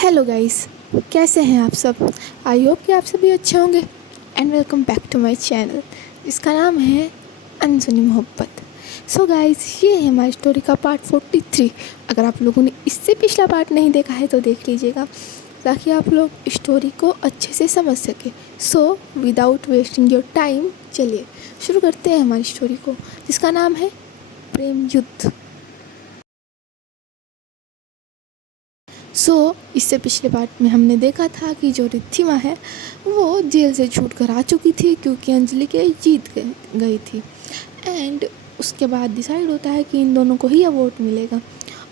Hello guys, कैसे हैं आप सब। आई होप कि आप सभी अच्छे होंगे and welcome back to my channel जिसका नाम है अनसुनी मोहब्बत। सो गाइस, ये है हमारी स्टोरी का पार्ट 43। अगर आप लोगों ने इससे पिछला पार्ट नहीं देखा है तो देख लीजिएगा ताकि आप लोग स्टोरी को अच्छे से समझ सके। So without wasting your time, चलिए शुरू करते हैं हमारी स्टोरी को जिसका नाम है प्रेम युद्ध। इससे पिछले पार्ट में हमने देखा था कि जो रिद्धिमा है वो जेल से छूट कर आ चुकी थी क्योंकि अंजलि के जीत गई थी। एंड उसके बाद डिसाइड होता है कि इन दोनों को ही अवार्ड मिलेगा।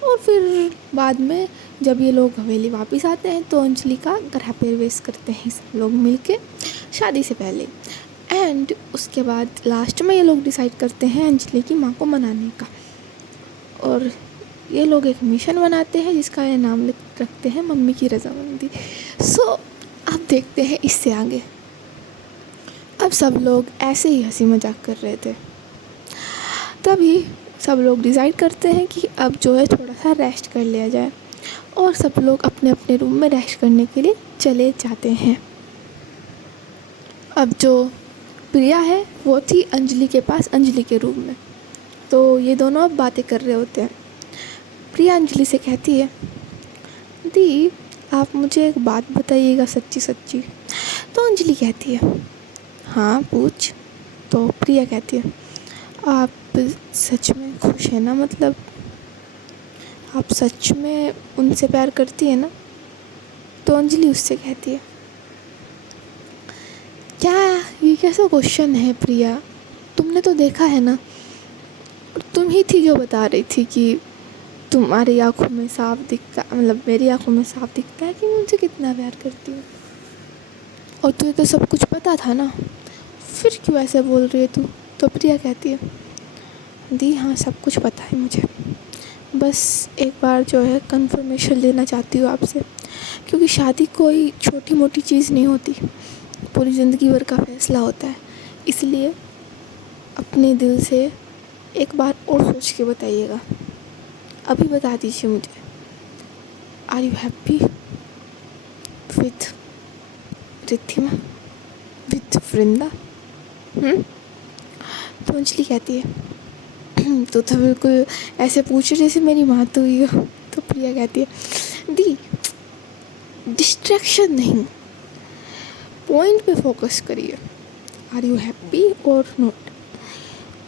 और फिर बाद में जब ये लोग हवेली वापस आते हैं तो अंजलि का गृह प्रवेश करते हैं सब लोग मिलके शादी से पहले। एंड उसके बाद लास्ट में ये लोग डिसाइड करते हैं अंजलि की माँ को मनाने का। और ये लोग एक मिशन बनाते हैं जिसका ये नाम रखते हैं मम्मी की रजामंदी। अब देखते हैं इससे आगे। अब सब लोग ऐसे ही हंसी मजाक कर रहे थे, तभी सब लोग डिसाइड करते हैं कि अब जो है थोड़ा सा रेस्ट कर लिया जाए। और सब लोग अपने अपने रूम में रेस्ट करने के लिए चले जाते हैं। अब जो प्रिया है वो थी अंजलि के पास, अंजलि के रूम में। तो ये दोनों अब बातें कर रहे होते हैं। प्रिया अंजलि से कहती है, दी आप मुझे एक बात बताइएगा सच्ची सच्ची। तो अंजलि कहती है, हाँ पूछ। तो प्रिया कहती है, आप सच में खुश है ना, मतलब आप सच में उनसे प्यार करती है ना। तो अंजलि उससे कहती है, क्या ये कैसा क्वेश्चन है प्रिया, तुमने तो देखा है ना, और तुम ही थी जो बता रही थी कि तुम्हारी आँखों में साफ दिखता, मतलब मेरी आँखों में साफ दिखता है कि मुझे कितना प्यार करती हूँ। और तुझे तो सब कुछ पता था ना, फिर क्यों ऐसे बोल रही है तू। तो प्रिया कहती है, दी हाँ सब कुछ पता है मुझे, बस एक बार जो है कंफर्मेशन लेना चाहती हूँ आपसे, क्योंकि शादी कोई छोटी मोटी चीज़ नहीं होती, पूरी ज़िंदगी भर का फैसला होता है। इसलिए अपने दिल से एक बार और सोच के बताइएगा, अभी बता दीजिए मुझे। Are you happy with Riddhima, with Vrinda? तो अंजलि कहती है, तो बिल्कुल ऐसे पूछ रही जैसे मेरी माँ तो हुई हो। तो प्रिया कहती है, दी डिस्ट्रैक्शन नहीं, पॉइंट पे फोकस करिए, आर यू हैप्पी और नॉट।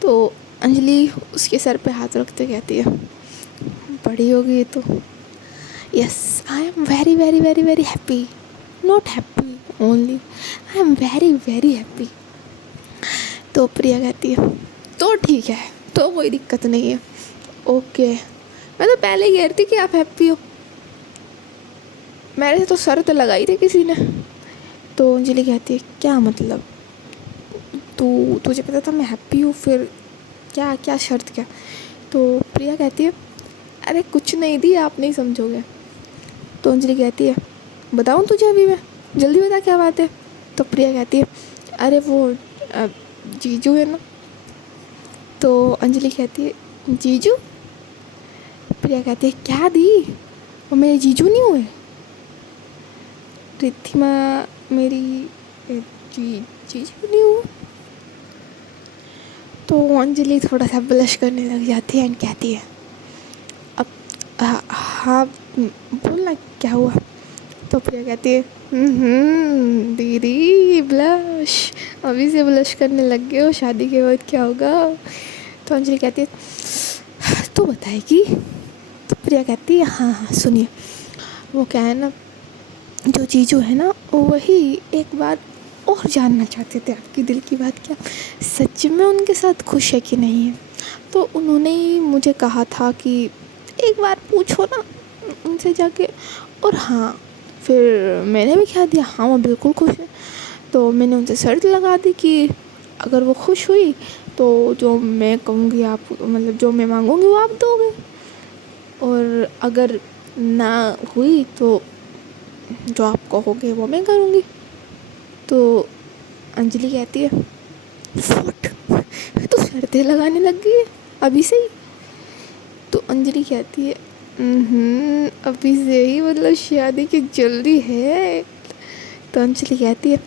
तो अंजलि उसके सर पे हाथ रखते कहती है, बड़ी होगी ये तो, yes I am very very very very happy, not happy only, I am very very happy. तो प्रिया कहती है, तो ठीक है, तो कोई दिक्कत नहीं है, ओके। मैं तो पहले ही कह रही थी कि आप हैप्पी हो, मेरे से तो शर्त लगाई थी किसी ने। तो अंजलि कहती है, क्या मतलब, तुझे पता था मैं हैप्पी हूँ, फिर क्या क्या शर्त क्या। तो प्रिया कहती है, अरे कुछ नहीं दी, आप नहीं समझोगे। तो अंजलि कहती है, बताऊँ तुझे अभी मैं, जल्दी बता क्या बात है। तो प्रिया कहती है, अरे वो जीजू है ना। तो अंजलि कहती है, जीजू? प्रिया कहती है, क्या दी, वो मेरे जीजू नहीं हुए, रिद्धिमा मेरी जीजू नहीं हुआ। तो अंजलि थोड़ा सा ब्लश करने लग जाती है एंड कहती है, अब हाँ बोलना क्या हुआ। तो प्रिया कहती है, दीदी ब्लश, अभी से ब्लश करने लग गए हो, शादी के बाद क्या होगा। तो अंजलि कहती है, तू बताएगी। तो प्रिया कहती है, हाँ हाँ सुनिए, वो क्या है ना, जो जीजू है ना वही एक बार और जानना चाहते थे आपकी दिल की बात, क्या सच में उनके साथ खुश है कि नहीं है। तो उन्होंने ही मुझे कहा था कि एक बार पूछो ना उनसे जाके। और हाँ, फिर मैंने भी कह दिया, हाँ वो बिल्कुल खुश है। तो मैंने उनसे शर्त लगा दी कि अगर वो खुश हुई तो जो मैं कहूँगी आप, मतलब जो मैं मांगूंगी वो आप दोगे, और अगर ना हुई तो जो आप कहोगे वो मैं करूँगी। तो अंजलि कहती है, फुट तो शर्तें लगाने लग गई है अभी से ही। तो अंजलि कहती है, अभी से ही मतलब शादी की जल्दी है। तो अंजलि कहती है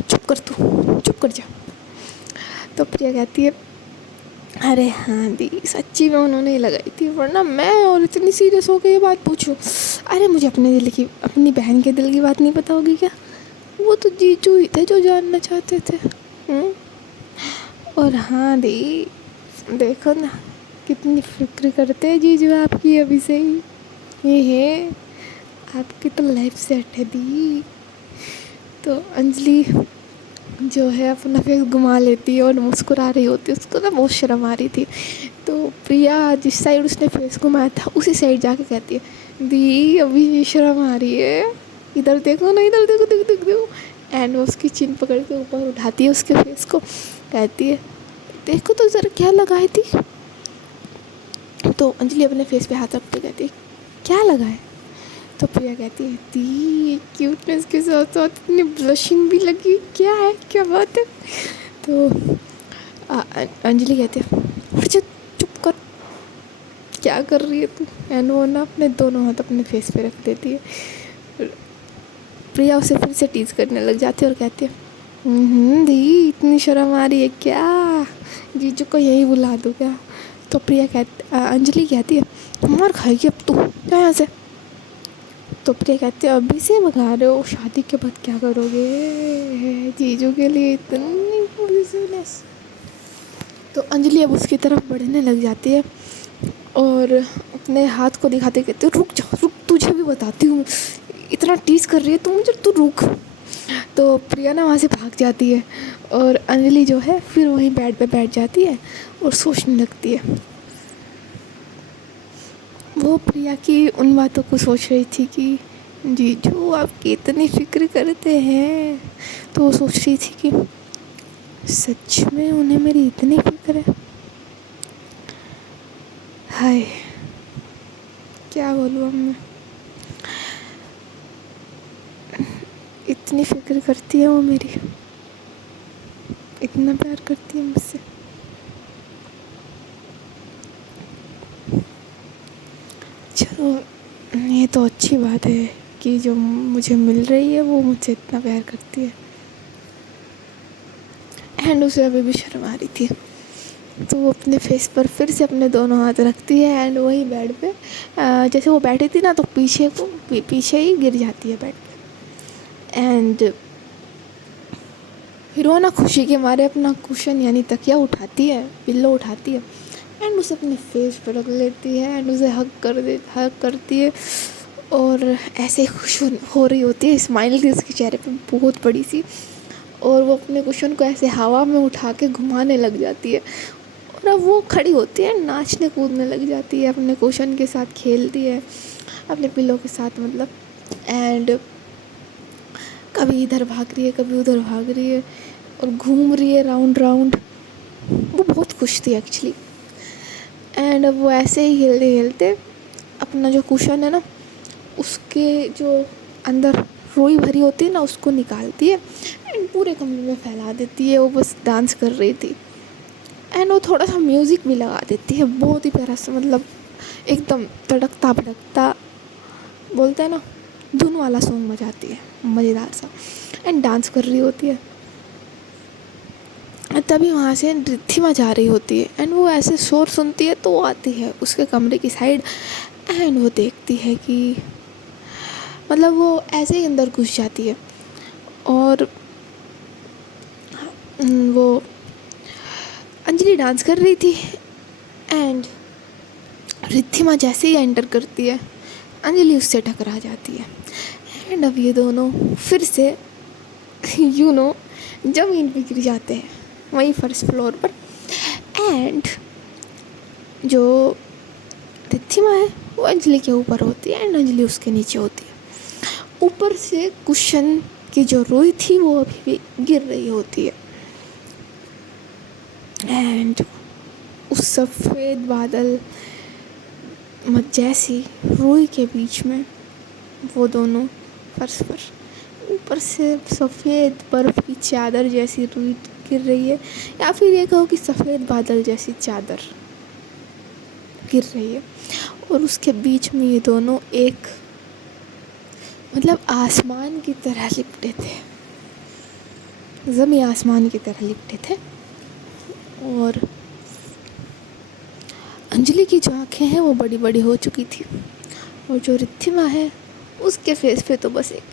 चुप कर, तू चुप कर जा। तो प्रिया कहती है अरे हाँ दी, सच्ची में उन्होंने ही लगाई थी, वरना मैं और इतनी सीरियस हो के ये बात पूछूं। अरे मुझे अपनी बहन के दिल की बात नहीं पता होगी क्या? वो तो जीजू ही थे जो जानना चाहते थे। और हाँ दी, देखो ना कितनी फिक्र करते हैं जीजू आपकी अभी से ही। ये है आपकी तो लाइफ सेट है दी। तो अंजलि जो है अपना फेस घुमा लेती है और मुस्कुरा रही होती है। उसको ना बहुत शर्म आ रही थी। तो प्रिया जिस साइड उसने फेस घुमाया था उसी साइड जाके कहती है दी अभी शर्म आ रही है, इधर देखो ना, इधर देखो, देखो देखो देखो। एंड वो उसकी चिन पकड़ के ऊपर उठाती है उसके फेस को, कहती है देखो तो ज़रा क्या लगाई थी। तो अंजलि अपने फेस पे हाथ रखते कहती है क्या लगाए। तो प्रिया कहती है दी क्यूटनेस के साथ साथ इतनी ब्लशिंग भी लगी, क्या है, क्या बात है। तो अंजलि कहती है अच्छा चुप कर, क्या कर रही है तू। एंड वो ना अपने दोनों हाथ अपने फेस पे रख देती है। प्रिया उसे फिर से टीज करने लग जाती है और कहती है दी इतनी शर्म आ रही है क्या, जीजू को यही बुला दूँ क्या। तो अंजलि कहती है मार खाएगी अब तू, क्या यहाँ से। तो प्रिया कहती है अभी से भगा रहे हो, शादी के बाद क्या करोगे, जीजू के लिए इतनी पॉजिटिवनेस। तो अंजलि अब उसकी तरफ बढ़ने लग जाती है और अपने हाथ को दिखाते कहती है रुक जा, रुक, तुझे भी बताती हूँ, इतना टीज कर रही है तू मुझे, तू रुक। तो प्रिया ना वहाँ से भाग जाती है और अंजलि जो है फिर वहीं बेड पे बैठ जाती है और सोचने लगती है। वो प्रिया की उन बातों को सोच रही थी कि जीजू आपकी इतनी फिक्र करते हैं। तो वो सोच रही थी कि सच में उन्हें मेरी इतनी फिक्र है। हाय क्या बोलूँ अब मैं, इतनी फिक्र करती है वो मेरी, इतना प्यार करती है मुझसे। चलो ये तो अच्छी बात है कि जो मुझे मिल रही है वो मुझसे इतना प्यार करती है। एंड उसे अभी भी शर्म आ रही थी तो वो अपने फेस पर फिर से अपने दोनों हाथ रखती है एंड वही बेड पे जैसे वो बैठी थी ना तो पीछे ही गिर जाती है बेड पे। एंड फिर वो ना खुशी के मारे अपना कुशन यानी तकिया उठाती है, पिल्लो उठाती है एंड उसे अपने फेस पर रख लेती है एंड उसे हग करती है और ऐसे खुश हो रही होती है, स्माइल थी उसके चेहरे पे बहुत बड़ी सी, और वो अपने कुशन को ऐसे हवा में उठा के घुमाने लग जाती है और अब वो खड़ी होती है, नाचने कूदने लग जाती है, अपने कुशन के साथ खेलती है, अपने पिल्लो के साथ मतलब। एंड कभी इधर भाग रही है, कभी उधर भाग रही है और घूम रही है राउंड राउंड। वो बहुत खुश थी एक्चुअली। एंड अब वो ऐसे ही खेलते खेलते अपना जो कुशन है ना उसके जो अंदर रोई भरी होती है ना उसको निकालती है एंड पूरे कमरे में फैला देती है। वो बस डांस कर रही थी एंड वो थोड़ा सा म्यूज़िक भी लगा देती है, बहुत ही प्यारा सा, मतलब एकदम तड़कता भड़कता बोलते हैं ना धुन वाला सॉन्ग बजाती है, मज़ेदार सा, एंड डांस कर रही होती है। तभी वहाँ से रिद्धिमा जा रही होती है एंड वो ऐसे शोर सुनती है तो वो आती है उसके कमरे की साइड एंड वो देखती है कि मतलब वो ऐसे ही अंदर घुस जाती है और वो अंजलि डांस कर रही थी एंड रिद्धिमा जैसे ही एंटर करती है अंजलि उससे टकरा जाती है एंड अब ये दोनों फिर से ज़मीन पे गिर जाते हैं वहीं फर्स्ट फ्लोर पर। एंड जो रिद्धिमा है वो अंजलि के ऊपर होती है एंड अंजलि उसके नीचे होती है। ऊपर से कुशन की जो रुई थी वो अभी भी गिर रही होती है एंड उस सफ़ेद बादल जैसी रुई के बीच में वो दोनों फर्श पर ऊपर से सफ़ेद बर्फ़ की चादर जैसी रुई गिर रही है, या फिर ये कहो कि सफ़ेद बादल जैसी चादर गिर रही है और उसके बीच में ये दोनों एक मतलब आसमान की तरह लिपटे थे, ज़मीं आसमान की तरह लिपटे थे। और अंजलि की जो आँखें हैं वो बड़ी बड़ी हो चुकी थी, और जो रिद्धिमा है उसके फेस पे तो बस एक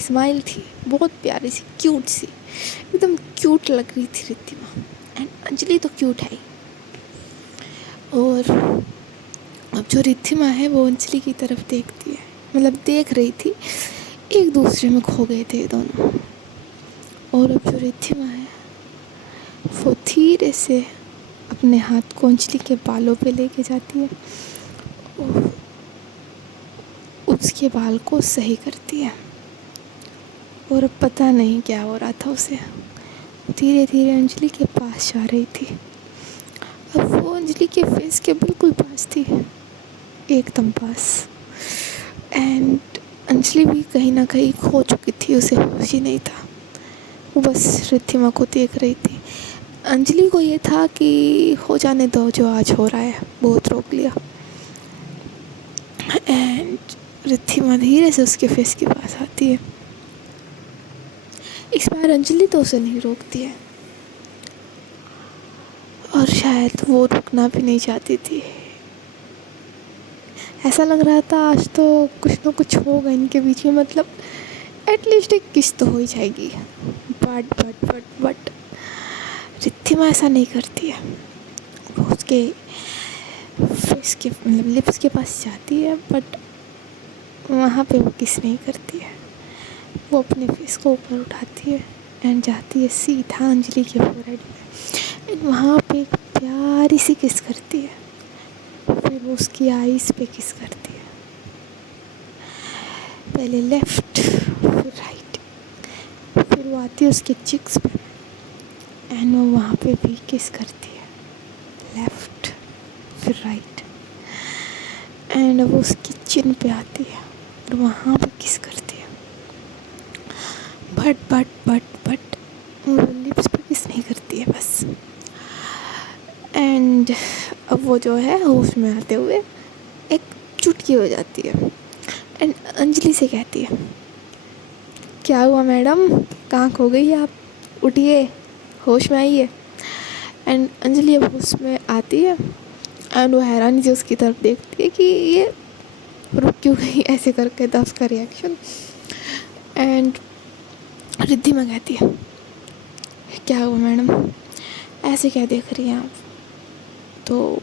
स्माइल थी, बहुत प्यारी सी, क्यूट सी, एकदम क्यूट लग रही थी रिद्धिमा। एंड अंजलि तो क्यूट है ही। और अब जो रिद्धिमा है वो अंजलि की तरफ देखती है, मतलब देख रही थी, एक दूसरे में खो गए थे दोनों। और अब जो रिद्धिमा है वो धीरे से अपने हाथ को अंजलि के बालों पे लेके जाती है और उसके बाल को सही करती है। और अब पता नहीं क्या हो रहा था उसे, धीरे धीरे अंजलि के पास जा रही थी। अब वो अंजलि के फेस के बिल्कुल पास थी, एकदम पास। एंड अंजलि भी कहीं ना कहीं खो चुकी थी, उसे होश ही नहीं था, वो बस रिद्धिमा को देख रही थी। अंजलि को ये था कि हो जाने दो, जो आज हो रहा है, बहुत रोक लिया। एंड रिद्धिमा धीरे से उसके फेस के पास आती है। इस बार अंजलि तो उसे नहीं रोकती है, और शायद वो रुकना भी नहीं चाहती थी। ऐसा लग रहा था आज तो कुछ ना कुछ होगा इनके बीच में, मतलब एटलीस्ट एक किस तो हो ही जाएगी। बट रिद्धिमा ऐसा नहीं करती है, वो उसके फेस के मतलब लिप्स के पास जाती है, बट वहाँ पे वो किस नहीं करती है। वो अपने फेस को ऊपर उठाती है एंड जाती है सीधा अंजलि के फोरहेड पे, एंड वहाँ पे एक प्यारी सी किस करती है। फिर वो उसकी आईज पे किस करती है, पहले लेफ्ट फिर राइट, फिर वो आती है उसके चिक्स पे एंड वो वहाँ पे भी किस करती है, लेफ्ट फिर राइट। एंड वो उसकी चिन पे आती है और वहाँ पे किस करती है, बट वो लिप्स पे किस नहीं करती है बस। एंड अब वो जो है होश में आते हुए एक चुटकी हो जाती है एंड अंजलि से कहती है, क्या हुआ मैडम, कहाँ खो गई आप, उठिए, होश में आइए। एंड अंजलि अब होश में आती है एंड वो हैरानी से उसकी तरफ देखती है कि ये रुक क्यों गई, ऐसे करके था उसका रिएक्शन। एंड रिद्धिमा कहती है, क्या हुआ मैडम, ऐसे क्या देख रही हैं आप। तो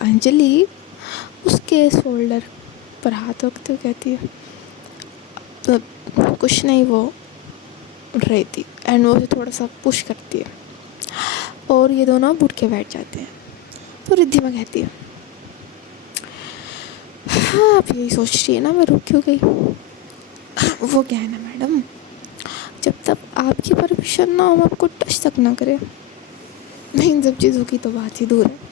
अंजलि उसके शोल्डर पर हाथ रखते हुए कहती है, कुछ नहीं, वो उठ रही थी। एंड वो थोड़ा सा पुश करती है और ये दोनों उठ के बैठ जाते हैं। तो रिद्धिमा कहती है, हाँ आप यही सोच रही है ना मैं रुक क्यों गई। वो क्या है ना मैडम, जब तक आपकी परमिशन ना हो हम आपको टच तक ना करें, इन सब चीज़ों की तो बात ही दूर है।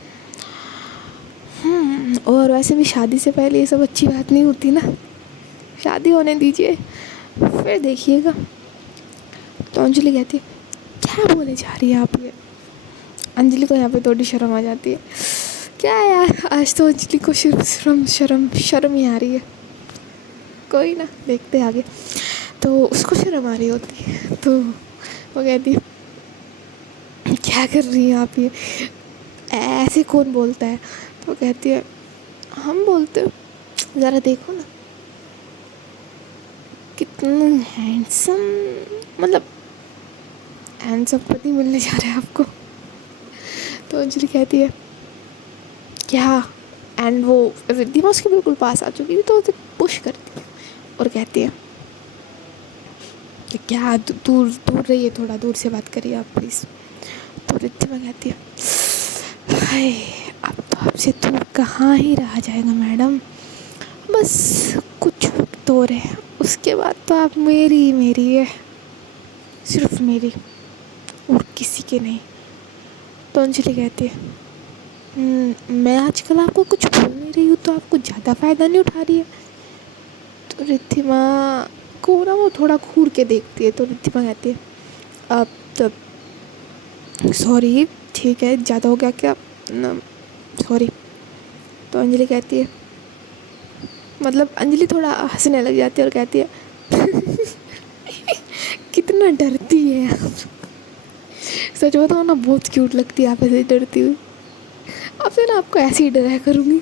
और वैसे भी शादी से पहले ये सब अच्छी बात नहीं होती ना, शादी होने दीजिए फिर देखिएगा। तो अंजलि कहती है, क्या बोले जा रही है आप ये। अंजलि को यहाँ पे थोड़ी शर्म आ जाती है, क्या है यार, आज तो अंजलि को शर्म ही आ रही है। कोई ना, देखते आगे। तो उसको शर्म आ रही होती है, तो वो कहती है, क्या कर रही हैं आप ये, ऐसे कौन बोलता है। तो कहती है, हम बोलते हो, ज़रा देखो ना कितना हैंडसम, मतलब हैंडसम पति मिलने जा रहा है आपको। तो अंजलि कहती है, क्या। एंड वो रिद्धिमा उसके बिल्कुल पास आ चुकी थी, तो उसे पुश करती है और कहती है कि क्या दूर दूर रहिए, थोड़ा दूर से बात करिए आप प्लीज़। तो रिद्धिमा कहती है, हाय अब तो आपसे दूर कहाँ ही रहा जाएगा मैडम, बस कुछ वक्त और है, उसके बाद तो आप मेरी है, सिर्फ मेरी और किसी के नहीं। तो अंजलि कहती है, मैं आजकल आपको कुछ बोल नहीं रही हूँ तो आपको ज़्यादा फ़ायदा नहीं उठा रही है। तो रिद्धिमा को ना वो थोड़ा घूर के देखती है। तो रिद्धिमा कहती है, अब तो सॉरी, ठीक है, ज़्यादा हो गया क्या, सॉरी। तो अंजलि कहती है, मतलब अंजलि थोड़ा हंसने लग जाती है और कहती है कितना डरती है आप। सच बताओ ना, बहुत क्यूट लगती है आप ऐसे डरती हुई। अब से ना आपको ऐसे ही डराया करूँगी।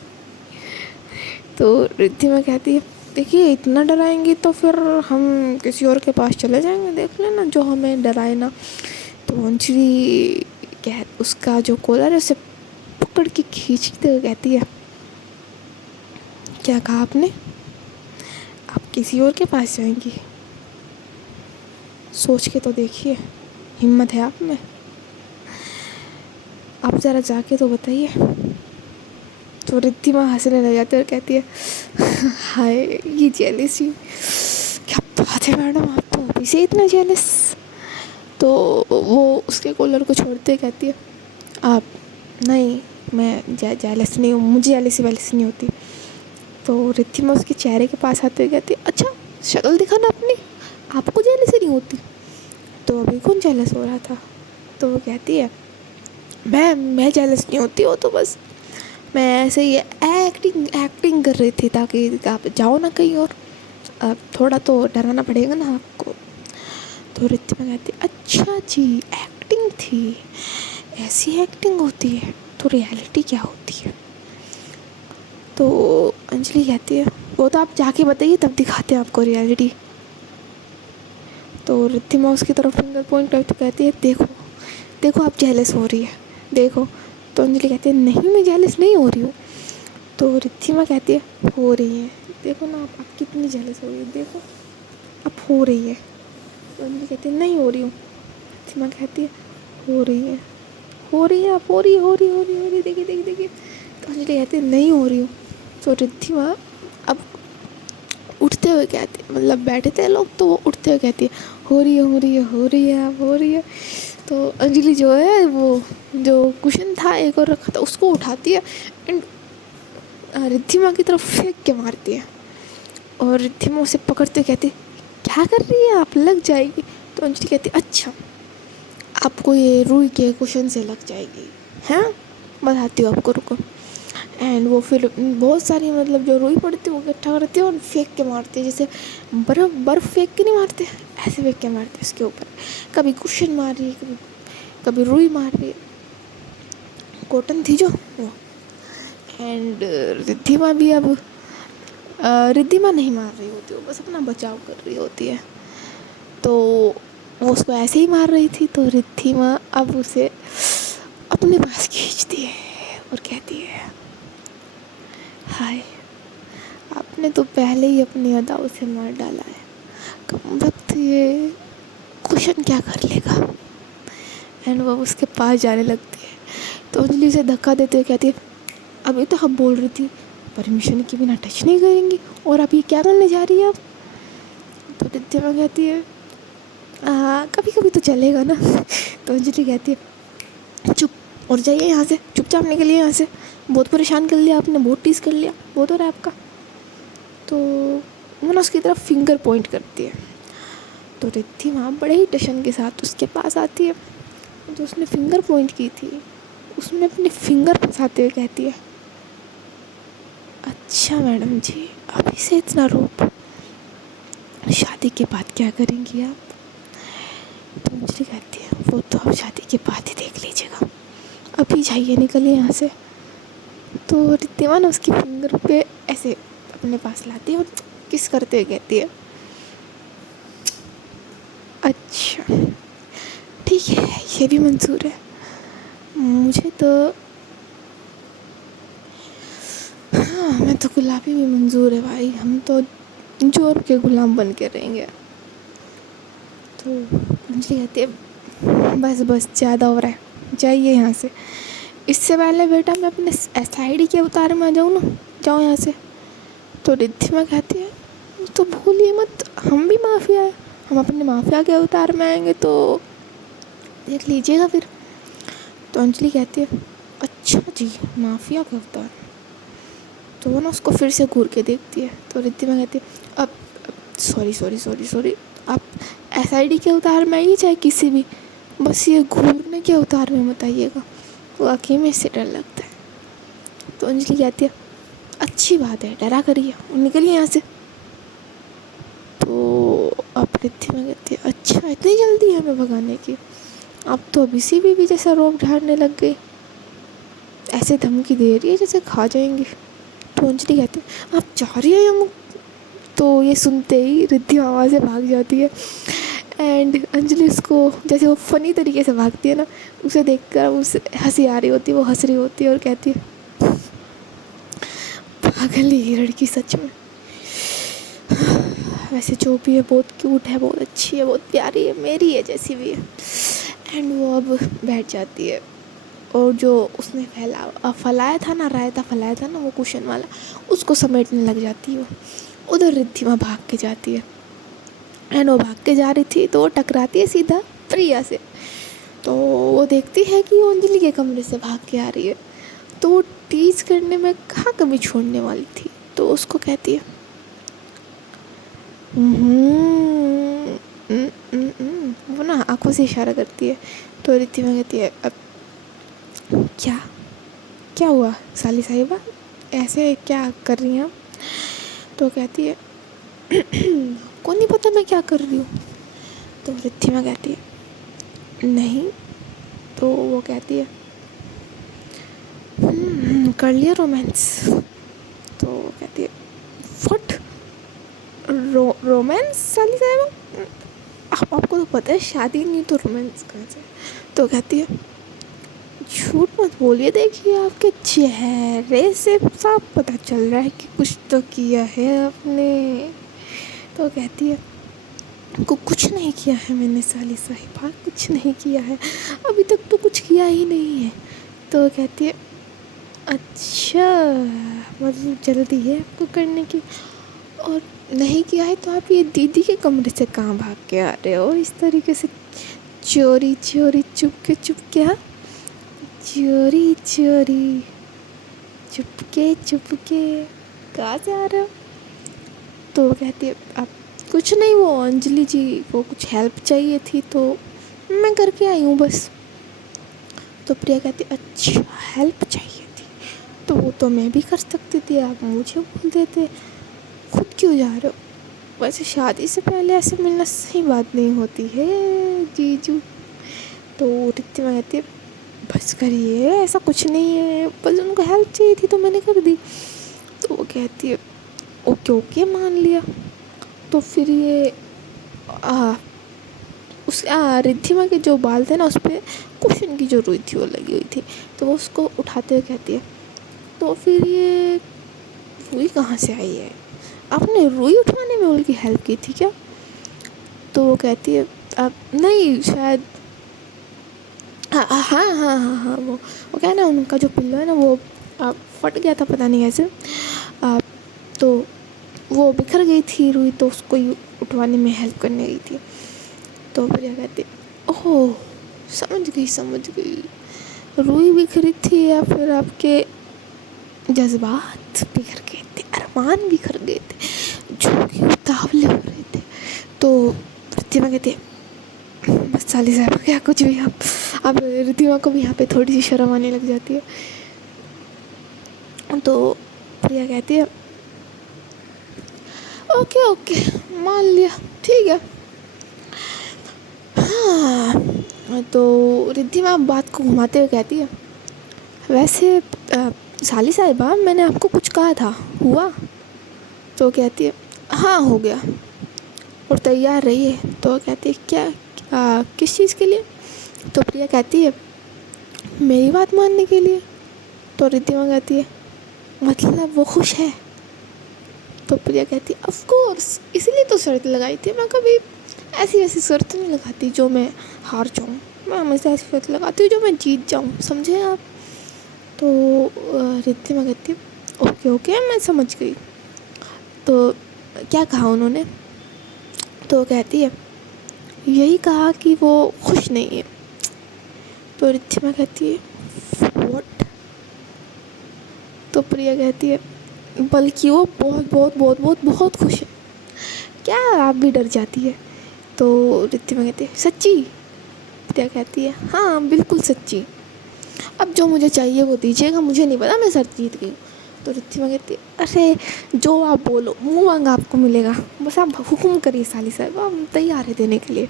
तो रिद्धिमा कहती है, देखिए इतना डराएंगी तो फिर हम किसी और के पास चले जाएंगे, देख लेना जो हमें डराए ना। तो अंजलि उसका जो कॉलर है उसे पकड़ के खींचते हुए कहती है, क्या कहा आपने? आप किसी और के पास जाएंगी? सोच के तो देखिए, हिम्मत है आप में? आप ज़रा जाके तो बताइए। तो रिद्धिमा हंसने लग जाती है और कहती है, हाय ये जेलसी, क्या बात है मैडम, आप तो अभी से इतना जेलस। तो वो उसके कॉलर को छोड़ते कहती है, आप नहीं, मैं जेलस नहीं हूँ, मुझे जेलसी वेलसी नहीं होती। तो रिद्धिमा उसके चेहरे के पास आते हुए कहती है, अच्छा शक्ल दिखाना अपनी, आपको जेलसी नहीं होती? तो अभी कौन जेलस हो रहा था? तो वो कहती है, मैं जेलस नहीं होती, हो तो बस मैं ऐसे ही एक्टिंग कर रही थी ताकि आप जाओ ना कहीं और, अब थोड़ा तो डराना पड़ेगा ना आपको। तो रिद्धिमा कहती है, अच्छा जी एक्टिंग थी, ऐसी एक्टिंग होती है, तो रियलिटी क्या होती है? तो अंजलि कहती है, वो तो आप जाके बताइए तब दिखाते हैं आपको रियलिटी। तो रिद्धिमा उसकी तरफ फिंगर पॉइंट करके कहती है, देखो देखो आप जेलस हो रही है, देखो। तो अंजलि कहती है, नहीं मैं जेलस नहीं हो रही हूँ। तो रिद्धिमा कहती है, हो रही है, देखो ना आप कितनी जेलस हो रही है, देखो अब हो रही है। तो अंजलि कहती है, नहीं हो रही हूँ। रिद्धिमा कहती है, हो रही है, हो रही है, आप हो रही है, देखिए देखिए देखिए। तो अंजलि कहती है, नहीं हो रही हूँ। तो रिद्धिमा अब उठते हुए कहती है, मतलब बैठे थे लोग तो वो उठते हुए कहती है, हो रही है हो रही है हो रही है, आप हो रही है। तो अंजलि जो है वो जो कुशन था एक और रखा था उसको उठाती है एंड रिद्धिमा की तरफ फेंक के मारती है। और रिद्धिमा उसे पकड़ते हुए कहती है, क्या कर रही है आप, लग जाएगी। तो अंजलि कहती है, अच्छा आपको ये रुई के कुशन से लग जाएगी, हैं बताती हूँ आपको, रुको। एंड वो फिर बहुत सारी मतलब जो रुई पड़ती है वो इकट्ठा करती है और फेंक के मारती है, जैसे बर्फ़ फेंक के नहीं मारते, ऐसे फेंक के मारते हैं उसके ऊपर। कभी कुशन मार रही है, कभी रुई मार रही है, कॉटन थी जो वो। एंड रिद्धिमा भी अब रिद्धिमा नहीं मार रही होती, वो बस अपना बचाव कर रही होती है। तो वो उसको ऐसे ही मार रही थी, तो रिद्धिमा अब उसे अपने पास खींचती है और कहती है, हाय आपने तो पहले ही अपनी अदाओं से मार डाला है, कम वक्त ये कुशन क्या कर लेगा। एंड वो उसके पास जाने लगती है। तो अंजलि उसे धक्का देते हुए कहती है, अभी तो हम बोल रही थी परमिशन के बिना टच नहीं करेंगी, और अब ये क्या करने जा रही है आप? तो रिद्धिमा कहती है, कभी कभी तो चलेगा ना। तो अंजलि कहती है, चुप, और जाइए यहाँ से, चुपचाप निकलिए यहाँ से, बहुत परेशान कर लिया आपने, बहुत टीस कर लिया, बहुत हो रहा है आपका। तो वो ना उसकी तरफ फिंगर पॉइंट करती है। तो रिद्धिमा बड़े ही टशन के साथ उसके पास आती है, जो उसने फिंगर पॉइंट की थी उसमें अपने फिंगर फंसाते हुए कहती है, अच्छा मैडम जी अभी से इतना रूप, शादी के बाद क्या करेंगी आप? तो अंजलि कहती है, वो तो आप शादी के बाद ही देख लीजिएगा, अभी जाइए निकलिए यहाँ से। तो रिद्धिमा ना उसकी फिंगर पे ऐसे अपने पास लाती है और किस करते हुए कहती है, अच्छा ठीक है ये भी मंजूर है मुझे तो, हाँ मैं तो गुलाबी भी मंजूर है भाई, हम तो जोर के गुलाम बन के रहेंगे। तो अंजलि कहती है, बस बस ज़्यादा हो रहा है, जाइए यहाँ से, इससे पहले बेटा मैं अपने SID के अवतार में आ जाऊँ ना, जाओ यहाँ से। तो रिद्धिमा कहती है, तो भूलिए मत हम भी माफिया है, हम अपने माफिया के अवतार में आएंगे तो देख लीजिएगा फिर। तो अंजलि कहती है, अच्छा जी माफिया का अवतार। तो वो ना उसको फिर से घूर के देखती है। तो रिद्धिमा कहती है, अब सॉरी आप SID के अवतार में आइए चाहे किसी भी, बस ये घूरने के अवतार में मत आइएगा, वाकई में इससे डर लगता है। तो अंजलि कहती है, अच्छी बात है, डरा करिए और निकलिए यहाँ से। तो अब रिद्धिमा कहती है अच्छा इतनी जल्दी है हमें भगाने की? अब तो अभी से भी जैसा रोब ढारने लग गई, ऐसे धमकी दे रही है जैसे खा जाएंगे। तो अंजलि कहती है आप जा रही है हम? तो ये सुनते ही रिद्धिमा वहाँ से भाग जाती है। एंड अंजलि उसको जैसे वो फ़नी तरीके से भागती है ना, उसे देखकर उसे हंसी आ रही होती है, वो हंस रही होती है और कहती है पागल है ये लड़की सच में। वैसे जो भी है बहुत क्यूट है, बहुत अच्छी है, बहुत प्यारी है, मेरी है जैसी भी है। एंड वो अब बैठ जाती है और जो उसने फैलाया था ना, रायता फैलाया था ना वो कुशन वाला, उसको समेटने लग जाती है। वो उधर रिद्धिमा भाग के जाती है। एंड वो भाग के जा रही थी तो वो टकराती है सीधा प्रिया से। तो वो देखती है कि वो अंजलि के कमरे से भाग के आ रही है, तो वो टीज करने में कहाँ कमी छोड़ने वाली थी। तो उसको कहती है वो ना आंखों से इशारा करती है। तो रिद्धिमा कहती है अब क्या क्या हुआ साली साहिबा, ऐसे क्या कर रही हैं? तो कहती है को नहीं पता मैं क्या कर रही हूँ। तो रिद्धिमा कहती है नहीं। तो वो कहती है कर लिया रोमांस? तो कहती है व्हाट रोमांस साली साहिबा, आपको तो पता है शादी नहीं तो रोमांस कहाँ से? तो कहती है झूठ मत बोलिए, देखिए आपके चेहरे से साफ पता चल रहा है कि कुछ तो किया है आपने। तो कहती है कुछ नहीं किया है मैंने साली साहिबा, कुछ नहीं किया है, अभी तक तो कुछ किया ही नहीं है। तो कहती है अच्छा मतलब जल्दी है आपको करने की, और नहीं किया है तो आप ये दीदी के कमरे से कहाँ भाग के आ रहे हो इस तरीके से, चोरी चोरी चुपके चुपके? हाँ चोरी चोरी चुपके चुपके कहाँ जा रहे हो? तो कहती है आप कुछ नहीं, वो अंजलि जी को कुछ हेल्प चाहिए थी तो मैं करके आई हूँ बस। तो प्रिया कहती अच्छा हेल्प चाहिए थी तो वो तो मैं भी कर सकती थी, आप मुझे बोल देते, खुद क्यों जा रहे हो? वैसे शादी से पहले ऐसे मिलना सही बात नहीं होती है जीजू। तो रिद्धिमा कहती है बस करिए, ऐसा कुछ नहीं है, बस उनको हेल्प चाहिए थी तो मैंने कर दी। तो वो कहती है ओके ओके मान लिया। तो फिर ये रिद्धिमा के जो बाल थे ना उस पर कुशन की जो रुई थी वो लगी हुई थी, तो वो उसको उठाते हुए कहती है तो फिर ये रुई कहाँ से आई है? आपने रुई उठाने में उनकी हेल्प की थी क्या? तो वो कहती है अब नहीं शायद हाँ हाँ हाँ हाँ हाँ वो क्या है ना, उनका जो पिल्लो है ना वो फट गया था पता नहीं कैसे, तो वो बिखर गई थी रुई, तो उसको उठवाने में हेल्प करने गई थी। तो प्रिया कहती ओह समझ गई, रुई बिखरी थी या फिर आपके जज्बात बिखर गए थे, अरमान बिखर गए थे, जो कि उतावले हो रहे थे। तो रिद्धिमा कहती है बस साली साहब क्या कुछ भी। अब रिद्धिमा को भी यहाँ पे थोड़ी सी शर्म आने लग जाती है। तो प्रिया कहती है ओके ओके मान लिया ठीक है। हाँ तो रिद्धिमा बात को घुमाते हुए कहती है वैसे साली साहिबा मैंने आपको कुछ कहा था, हुआ? तो कहती है हाँ हो गया और तैयार रही है। तो कहती है क्या किस चीज़ के लिए? तो प्रिया कहती है मेरी बात मानने के लिए। तो रिद्धिमा कहती है मतलब वो खुश है? तो प्रिया कहती है ऑफ कोर्स, इसलिए तो शर्त लगाई थी, मैं कभी ऐसी वैसी शर्त नहीं लगाती जो मैं हार जाऊँ, मैं हमेशा ऐसी शर्त लगाती हूँ जो मैं जीत जाऊँ, समझे आप? तो रिद्धिमा कहती है ओके ओके मैं समझ गई। तो क्या कहा उन्होंने? तो कहती है यही कहा कि वो खुश नहीं है। तो रिद्धिमा कहती है व्हाट? तो प्रिया कहती है बल्कि वो बहुत बहुत बहुत बहुत बहुत खुश है। क्या आप भी डर जाती है? तो रिद्धिमा कहती है सच्ची? प्रिया कहती है हाँ बिल्कुल सच्ची, अब जो मुझे चाहिए वो दीजिएगा, मुझे नहीं पता मैं सच जीत गई, तो रिद्धिमा कहती है अरे जो आप बोलो मुँह मांगा आपको मिलेगा, बस आप हुक्म करिए साली साहब, हम तैयार है देने के लिए।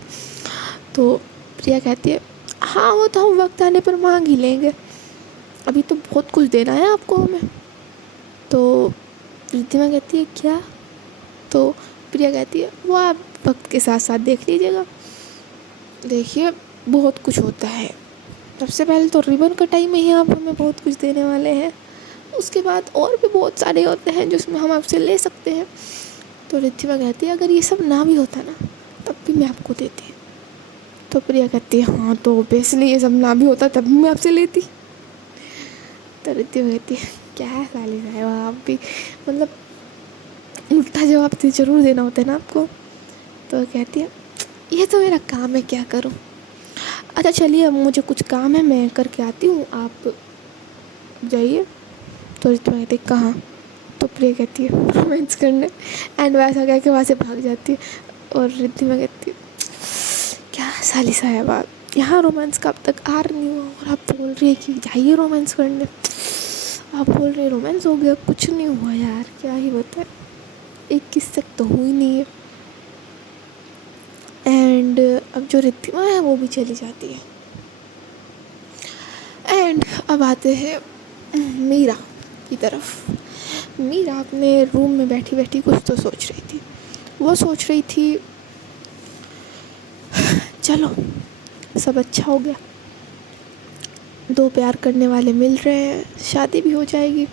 तो प्रिया कहती है हाँ वो तो हम वक्त आने पर मांग ही लेंगे, अभी तो बहुत कुछ देना है आपको हमें। तो रिद्धिमा कहती है क्या? तो प्रिया कहती है वो आप वक्त के साथ साथ देख लीजिएगा। देखिए बहुत कुछ होता है, सबसे पहले तो रिबन कटाई में ही आप हमें बहुत कुछ देने वाले हैं, उसके बाद और भी बहुत सारे होते हैं जिसमें हम आपसे ले सकते हैं। तो रिद्धिमा कहती है अगर ये सब ना भी होता ना तब भी मैं आपको देती। तो प्रिया कहती है हाँ तो ऑब्वियसली ये सब ना भी होता तब भी मैं आपसे लेती। तो रिद्धिमा कहती है क्या है साली साहब आप भी, मतलब उल्टा जवाब तो ज़रूर देना होता है ना आपको। तो कहती है ये तो मेरा काम है, क्या करूँ। अच्छा चलिए अब मुझे कुछ काम है, मैं करके आती हूँ, आप जाइए। तो रिद्धिमा कहती है कहाँ? तो प्रिया कहती है रोमांस करने, एंड वैसा कह के वहाँ से भाग जाती है। और रिद्धिमा कहती है क्या साली साहब आप, यहाँ रोमांस का अब तक आर नहीं हुआ और आप बोल रही है कि जाइए रोमांस करने। आप बोल रहे रोमांस हो गया, कुछ नहीं हुआ यार, क्या ही बताए, एक किस तक तो हुई नहीं है। एंड अब जो रिद्धिमा है वो भी चली जाती है। एंड अब आते हैं मीरा की तरफ। मीरा अपने रूम में बैठी बैठी कुछ तो सोच रही थी। वो सोच रही थी चलो सब अच्छा हो गया, दो प्यार करने वाले मिल रहे हैं, शादी भी हो जाएगी,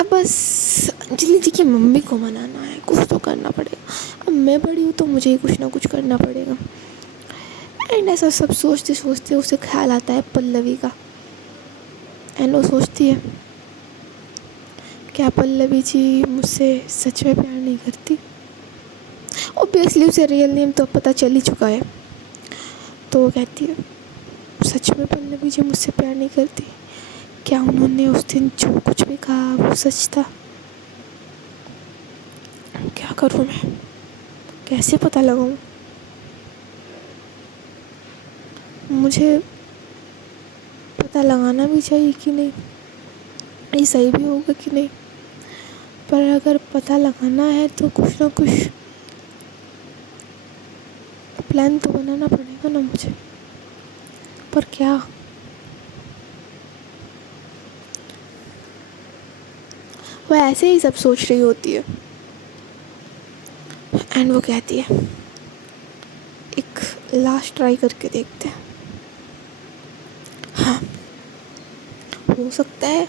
अब बस अंजलि जी की मम्मी को मनाना है, कुछ तो करना पड़ेगा, अब मैं बड़ी हूँ तो मुझे ही कुछ ना कुछ करना पड़ेगा। एंड ऐसा सब सोचते सोचते उसे ख्याल आता है पल्लवी का। एंड वो सोचती है क्या पल्लवी जी मुझसे सच में प्यार नहीं करती? ऑब्वियसली उसे रियल नेम तो पता चल ही चुका है। तो वो कहती है सच में पल्लवी जी मुझसे प्यार नहीं करती? क्या उन्होंने उस दिन जो कुछ भी कहा वो सच था? क्या करूँ मैं, कैसे पता लगाऊँ? मुझे पता लगाना भी चाहिए कि नहीं, ये सही भी होगा कि नहीं, पर अगर पता लगाना है तो कुछ ना कुछ प्लान तो बनाना पड़ेगा ना मुझे, पर क्या? वो ऐसे ही सब सोच रही होती है। एंड वो कहती है एक लास्ट ट्राई करके देखते हैं। हाँ हो सकता है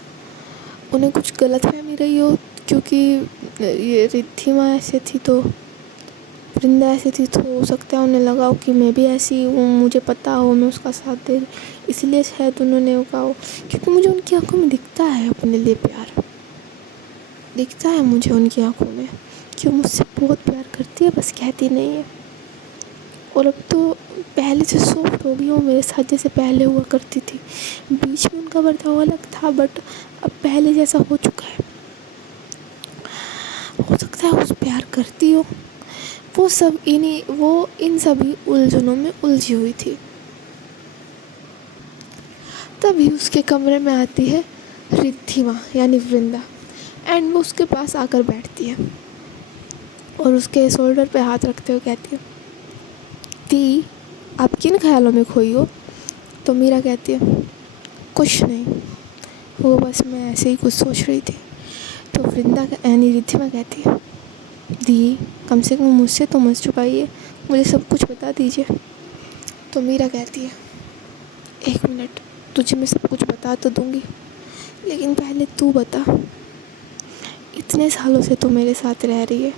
उन्हें कुछ गलतफहमी रही हो, क्योंकि ये रिद्धिमा ऐसे थी तो वृंदा ऐसी थी, तो हो सकता है उन्हें लगा हो कि मैं भी ऐसी हूँ, मुझे पता हो मैं उसका साथ दे रही, इसलिए शायद उन्होंने कहा हो। क्योंकि मुझे उनकी आंखों में दिखता है अपने लिए प्यार, दिखता है मुझे उनकी आंखों में कि वो मुझसे बहुत प्यार करती है, बस कहती नहीं है। और अब तो पहले से सॉफ्ट हो गई, वो मेरे साथ जैसे पहले हुआ करती थी। बीच में उनका बर्ताव अलग था, बट अब पहले जैसा हो चुका है। हो सकता है उस प्यार करती हो, वो इन सभी उलझनों में उलझी हुई थी। तभी उसके कमरे में आती है रिद्धिमा यानी वृंदा, एंड वो उसके पास आकर बैठती है और उसके शोल्डर पे हाथ रखते हुए कहती है दी आप किन ख्यालों में खोई हो? तो मीरा कहती है कुछ नहीं, वो बस मैं ऐसे ही कुछ सोच रही थी। तो वृंदा यानी रिद्धिमा कहती है दी कम से कम मुझसे तो मत छुपाइए, मुझे सब कुछ बता दीजिए। तो मीरा कहती है एक मिनट, तुझे मैं सब कुछ बता तो दूंगी, लेकिन पहले तू बता, इतने सालों से तू मेरे साथ रह रही है,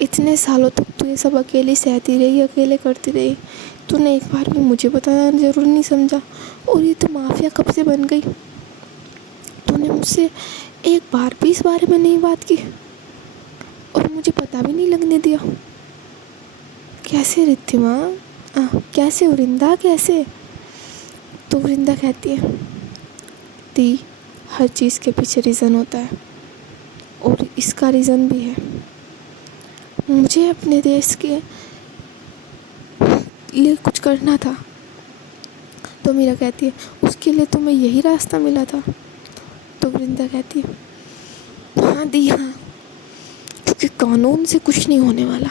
इतने सालों तक तू ये सब अकेली सहती रही, अकेले करती रही, तूने एक बार भी मुझे बताना ज़रूर नहीं समझा, और ये तो माफिया कब से बन गई? तूने मुझसे एक बार भी इस बारे में नहीं बात की और मुझे पता भी नहीं लगने दिया। कैसे रिद्धिमा, कैसे वृंदा, कैसे? तो वृंदा कहती है दी हर चीज़ के पीछे रीज़न होता है और इसका रीज़न भी है, मुझे अपने देश के लिए कुछ करना था। तो मीरा कहती है उसके लिए तुम्हें यही रास्ता मिला था? तो वृंदा कहती है हाँ दी हाँ, क्योंकि कानून से कुछ नहीं होने वाला।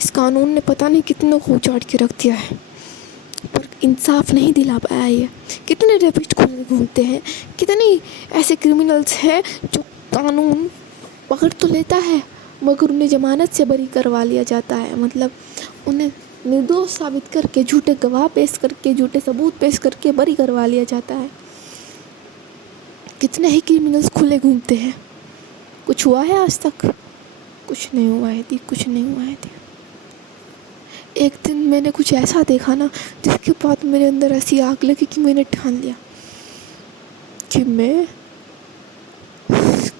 इस कानून ने पता नहीं कितनों को उजाड़ के रख दिया है, पर इंसाफ नहीं दिला पाया ये। कितने रेपिस्ट खुले घूमते हैं, कितने ऐसे क्रिमिनल्स हैं जो कानून पकड़ तो लेता है मगर उन्हें ज़मानत से बरी करवा लिया जाता है। मतलब उन्हें निर्दोष साबित करके, झूठे गवाह पेश करके, झूठे सबूत पेश करके बरी करवा लिया जाता है। कितने ही क्रिमिनल्स खुले घूमते हैं। कुछ हुआ है आज तक? कुछ नहीं हुआ है दी, कुछ नहीं हुआ है दी। एक दिन मैंने कुछ ऐसा देखा ना, जिसके बाद मेरे अंदर ऐसी आग लगी कि मैंने ठान लिया कि मैं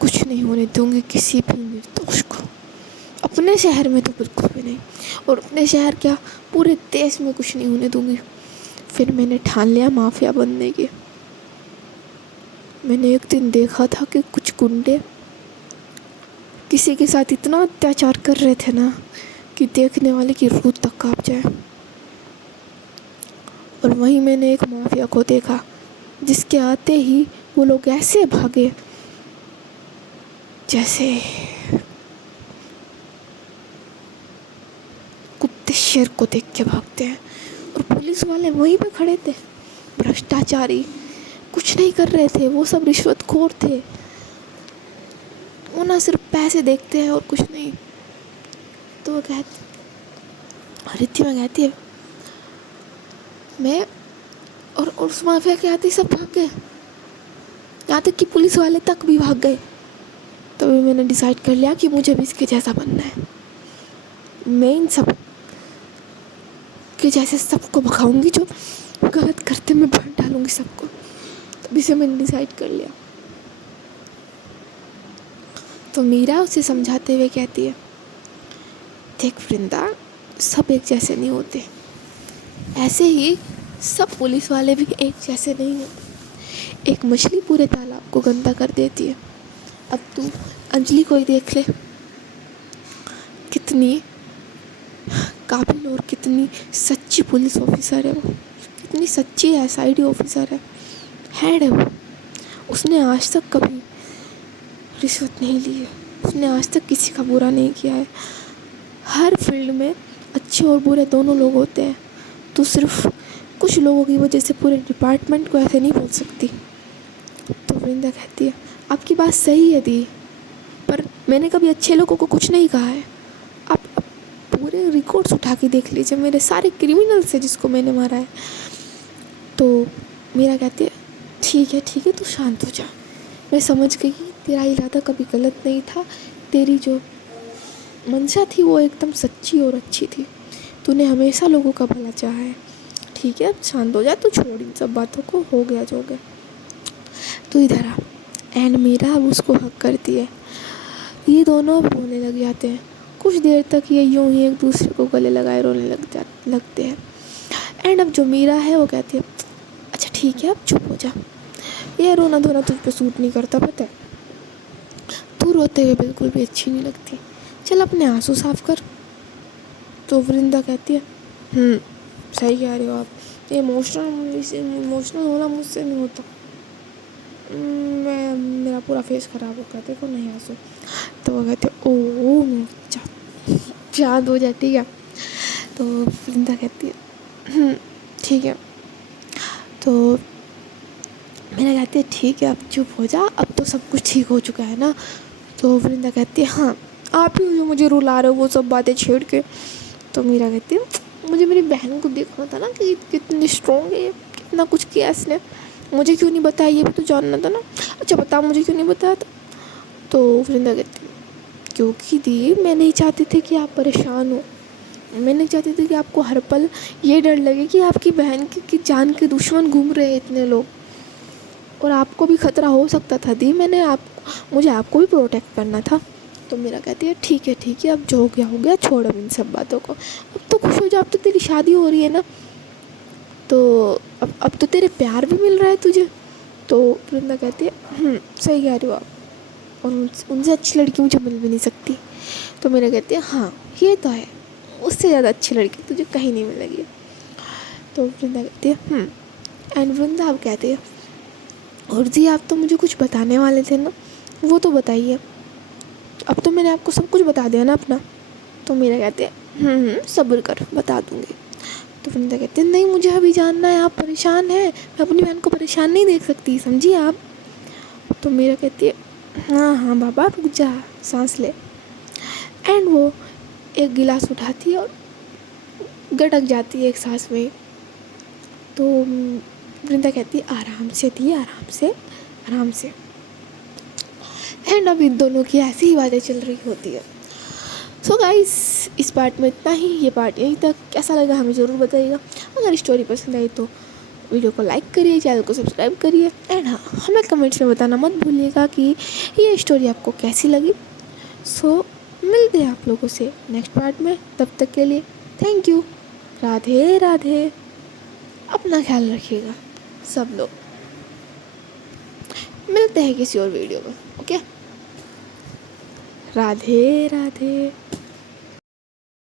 कुछ नहीं होने दूंगी किसी भी निर्दोष को। अपने शहर में तो बिल्कुल भी नहीं, और अपने शहर क्या, पूरे देश में कुछ नहीं होने दूंगी। फिर मैंने ठान लिया माफिया बनने की। मैंने एक दिन देखा था कि कुछ गुंडे किसी के साथ इतना अत्याचार कर रहे थे ना कि देखने वाले की रूह तक कांप जाए। और वहीं मैंने एक माफिया को देखा जिसके आते ही वो लोग ऐसे भागे जैसे कुत्ते शेर को देख के भागते हैं। और पुलिस वाले वहीं पे खड़े थे, भ्रष्टाचारी, कुछ नहीं कर रहे थे, वो सब रिश्वतखोर थे। वो ना सिर्फ पैसे देखते हैं और कुछ नहीं। तो वो कहती, रिद्धिमा कहती है मैं और उस माफिया के आते सब भाग गए, यहाँ तक कि पुलिस वाले तक भी भाग गए। तभी मैंने डिसाइड कर लिया कि मुझे भी इसके जैसा बनना है। मैं इन सब के जैसे सबको भगाऊंगी, जो गलत करते मैं भर डालूंगी सबको। तभी से मैंने डिसाइड कर लिया। तो मीरा उसे समझाते हुए कहती है देख वृंदा, सब एक जैसे नहीं होते, ऐसे ही सब पुलिस वाले भी एक जैसे नहीं होते। एक मछली पूरे तालाब को गंदा कर देती है। अब तू अंजलि को ही देख ले, कितनी काबिल और कितनी सच्ची पुलिस ऑफिसर है वो, कितनी सच्ची SID ऑफिसर है, हेड है वो। उसने आज तक कभी रिश्वत नहीं ली है, उसने आज तक किसी का बुरा नहीं किया है। हर फील्ड में अच्छे और बुरे दोनों लोग होते हैं। तो सिर्फ कुछ लोगों की वजह से पूरे डिपार्टमेंट को ऐसे नहीं बोल सकती। तो वृंदा कहती है आपकी बात सही है दी, पर मैंने कभी अच्छे लोगों को कुछ नहीं कहा है। आप पूरे रिकॉर्ड्स उठा के देख लीजिए, मेरे सारे क्रिमिनल्स हैं जिसको मैंने मारा है। तो मीरा कहती है ठीक है तू शांत हो जा, मैं समझ गई तेरा इरादा कभी गलत नहीं था, तेरी जो मंशा थी वो एकदम सच्ची और अच्छी थी, तूने हमेशा लोगों का भला चाहा है। ठीक है अब शांत हो जा, तू छोड़ इन सब बातों को, हो गया जो गया, तू इधर आ। एंड मीरा अब उसको हक करती है। ये दोनों अब रोने लग जाते हैं। कुछ देर तक ये यूं ही एक दूसरे को गले लगाए रोने लगते हैं। एंड अब जो मीरा है वो कहती है अच्छा ठीक है अब चुप हो जा, ये रोना धोना तुझ पे सूट नहीं करता, पता है तू रोते हुए बिल्कुल भी अच्छी नहीं लगती, चल अपने आंसू साफ कर। तो वृंदा कहती है सही कह रहे हो आप, इमोशनल होना मुझसे नहीं होता, मेरा पूरा फेस ख़राब हो गया, देखो नहीं आंसू। तो वो कहते ओ चाँद हो जाती है। तो वृंदा कहती है ठीक है। तो मैंने कहती है ठीक है अब चुप हो जा, अब तो सब कुछ ठीक हो चुका है ना। तो वृंदा कहती है हाँ आप ही जो मुझे रुला रहे हो वो सब बातें छेड़ के। तो मीरा कहती है मुझे मेरी बहन को देखना था ना कि कितनी स्ट्रॉन्ग है, कितना कुछ किया इसने, मुझे क्यों नहीं बताया, ये भी तो जानना था ना। अच्छा बता मुझे क्यों नहीं बताया था। तो वृंदा कहती है क्योंकि दी मैं नहीं चाहती थी कि आप परेशान हो, मैं नहीं चाहती थी कि आपको हर पल ये डर लगे कि आपकी बहन की जान के दुश्मन घूम रहे हैं इतने लोग, और आपको भी खतरा हो सकता था दी, मुझे आपको भी प्रोटेक्ट करना था। तो मेरा कहती है ठीक है अब जो हो गया छोड़ अब इन सब बातों को, अब तो खुश हो जा, अब तो तेरी शादी हो रही है ना, तो अब तो तेरे प्यार भी मिल रहा है तुझे। तो वृंदा कहती है सही कह रही हो आप, और उनसे अच्छी लड़की मुझे मिल भी नहीं सकती। तो मेरा कहती है हाँ ये तो है, उससे ज़्यादा अच्छी लड़की तुझे कहीं नहीं मिलेगी। तो वृंदा कहती है एंड वृंदा अब कहती है और जी आप तो मुझे कुछ बताने वाले थे ना, वो तो बताइए। अब तो मैंने आपको सब कुछ बता दिया ना अपना। तो मीरा कहती है सब्र कर, बता दूँगी। तो वृंदा कहती है नहीं, मुझे अभी जानना है, आप परेशान हैं, मैं अपनी बहन को परेशान नहीं देख सकती, समझिए आप। तो मीरा कहती है हाँ हाँ बाबा रुक जा, सांस ले। एंड वो एक गिलास उठाती है और गटक जाती है एक सांस में। तो वृंदा कहती है आराम से दी, आराम से, आराम से। एंड अब इन दोनों की ऐसी ही बातें चल रही होती है। सो गाइस, इस पार्ट में इतना ही। ये पार्ट यहीं तक। कैसा लगा हमें ज़रूर बताइएगा। अगर स्टोरी पसंद आई तो वीडियो को लाइक करिए, चैनल को सब्सक्राइब करिए। एंड हाँ, हमें कमेंट्स में बताना मत भूलिएगा कि ये स्टोरी आपको कैसी लगी। सो मिलते हैं आप लोगों से नेक्स्ट पार्ट में। तब तक के लिए थैंक यू। राधे राधे। अपना ख्याल रखिएगा सब लोग। मिलते हैं किसी और वीडियो में। ओके, राधे राधे।